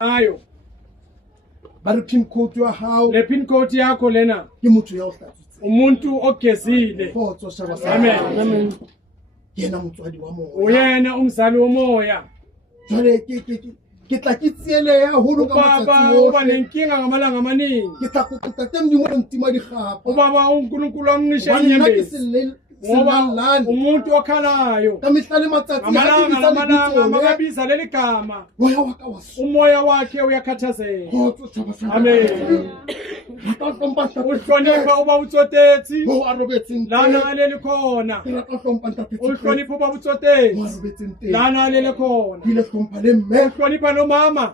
ayo Ba pin code ya hao le pin code yakho lena ke motho ya o hlatsitse. umuntu ogezile. Khotso shaba sa. Amen. Yena motswadi wa moya. Uyena umzali womoya. Jwale ke tla ke tsiele ya holo ka Baba uba nenkinga ngamalanga amaningi. ke tla go tate mdimo lo ntima digapa. Ubaba uNkulunkulu amnisha Wa nna ke inyembezi. Ngoba umuntu okhalayo ka mihlale matsatsi amalanga namalanga makabiza leli gama moya wa ka wa so. umoya wakhe uyakhathazeka. Khotso shaba sa. Amen. Rata hlompha ntate. Uhlonipha uba utsotsi Mo a robetseng lana alele khona. rata hlompha ntate. Uhlonipha uba Mo a utsotsi robetseng teng. lana alele khona. Ile hlompha le mme Uhlonipha nomama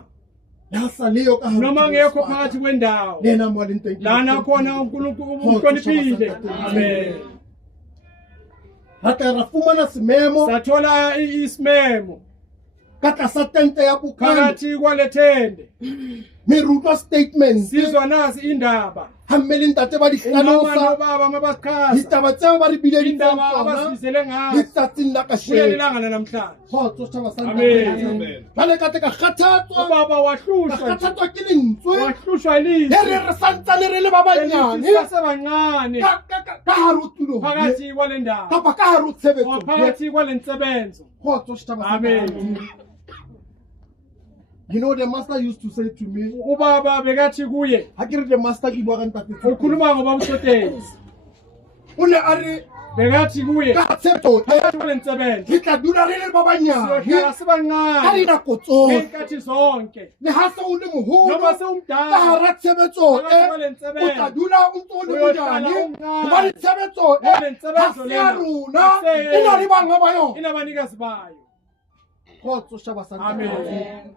la sa leyo ka noma ngekho phakathi kwendawo lena mwali nteng. lana khona uNkulunkulu uhloniphile. Amen. Rata ra fumana sememo Sathola isimemo ka tlasa tente ya bukana. phakathi kwalethende. Merutlwa statements Sizwa nasi indaba. ha mmele ntate ba di Umama hlalosa nobaba mabakhasa. ditaba tseo ba re bile di Indaba tsona abasizele ngazo. letsatsing la kasheno. Kulelanga namhlanje. Khotso shaba sa. Amen. Jwale ka ka kgathatswa Ubaba wahlushwa. kgathatswa ke lentswe Wahlushwa ilizwi. re santsane re le ba banyane Sasebancane ka hare ho tulo phakathi kwale ndawo. kapa ka hare ho tshebetso. Phakathi kwale nsebenzo. Khotso shaba sa. Amen. You know the master used to say to me, Ubaba bekathi kuye ha ke re the master ke bua ka ntate. ukhuluma ngoba utsotsi. O ne a re Bekathi kuye ka tshepo phakathi kwale nsebenzo. ke tla dula re le ba banyane Siyohlala ka sibancane dinako tsohle. ngey'nkathi zonke. Le ha se o le moholo Noma ka sewumdala hara tshebetso phakathi kwale o nsebenzo. tla dula o ntso o le Uyohlala monyane umncane. hobane tshebetso Ngoba le ha nsebenzo se ya lena rona ase- e na le banga ba yona. inabanikazi bayo. Khotso shaba sa. Amen.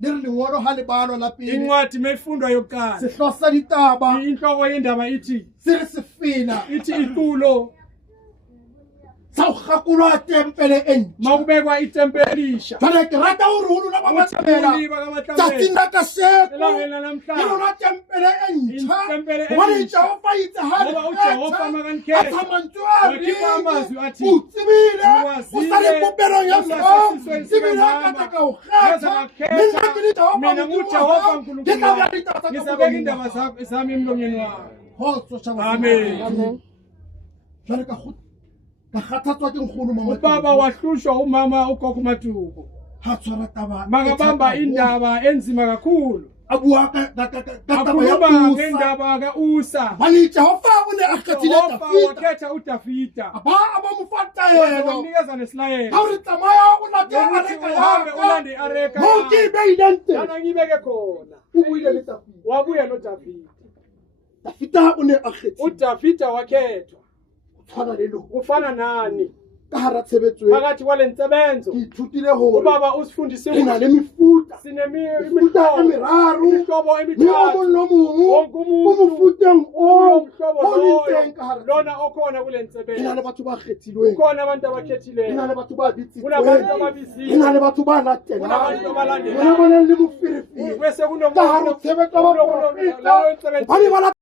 Le re lengolo ha le balwa la pele Incwadi mefundwa yokuqala. sehloho sa ditaba Inhloko yendaba ithi se fela itulo sa ho gakolwa tempele e ntjha. makubekwa itempeli elisha. Jwale ke rata hore ho lona ba matlabela Uthuli bakaMatlabela tsatsing la kasheko elangeni ke lanamhlanje. lona tempele e ntjha Tempele e hobane ntjha. Jehova itse ha le Ngoba uJehova kgetha, makankhetha, a tsha mantswe a wakhipha amazwi reng, athi, o tsebile "Uwazile, o sa le popelong ya usasesisweni Mpho, ebile a sikamama, ka tla ka o waza kgetha. wakhetha, Mina ke le Jehova mina Modimo nguJehova wa hao, uNkulunkulu ke tla beha wakho. ditaba tsa ka Ngizabeka molomong indaba wa hao." zami emlonyeni wami. Khotso shaba sa. Amen. Jwale ka kgathatswa ke nkgono mama Ubaba wahlushwa umama ugogo Matuko. ha tshwara taba Makabamba indaba enzima kakhulu. a bua ka taba ya Akhuluma Usa. ngendaba ka-Usa. Hobane Jehova o ne a kgethile Jehova Dafita wakhetha uDavida. ba mo fa taelo Wamnikeza ha nesilayelo. o re tsamaya o late a Ukuthi reka uhambe yaka ulande i-areka mo ke e beileng teng. lana ngibeke khona. O buile le Dafita. Wabuya noDavida. Dafita o ne a kgethile uDavida wakhethwa ho tshwana le lona ufana nani ka hara tshebetso e. phakathi kwale nsebenzo. Ke ithutile hore Ubaba usifundise re na le mefuta mefuta e meraro imihlobo mme o mong emithathu. le mong Wonke o umuntu mofuteng o umhlobo o leng loyo teng ka hara lona okhona kule re na le nsebenzo. batho ba kgethilweng, Kukhona abantu re na abakhethileyo, le batho ba kunabantu bitsitsweng, re na ababiziwe, le batho ba latelang, kunabantu re na abalandelayo. ba nang le moferefere Bese ka hare ho tshebetso ya baprofeta hobane ba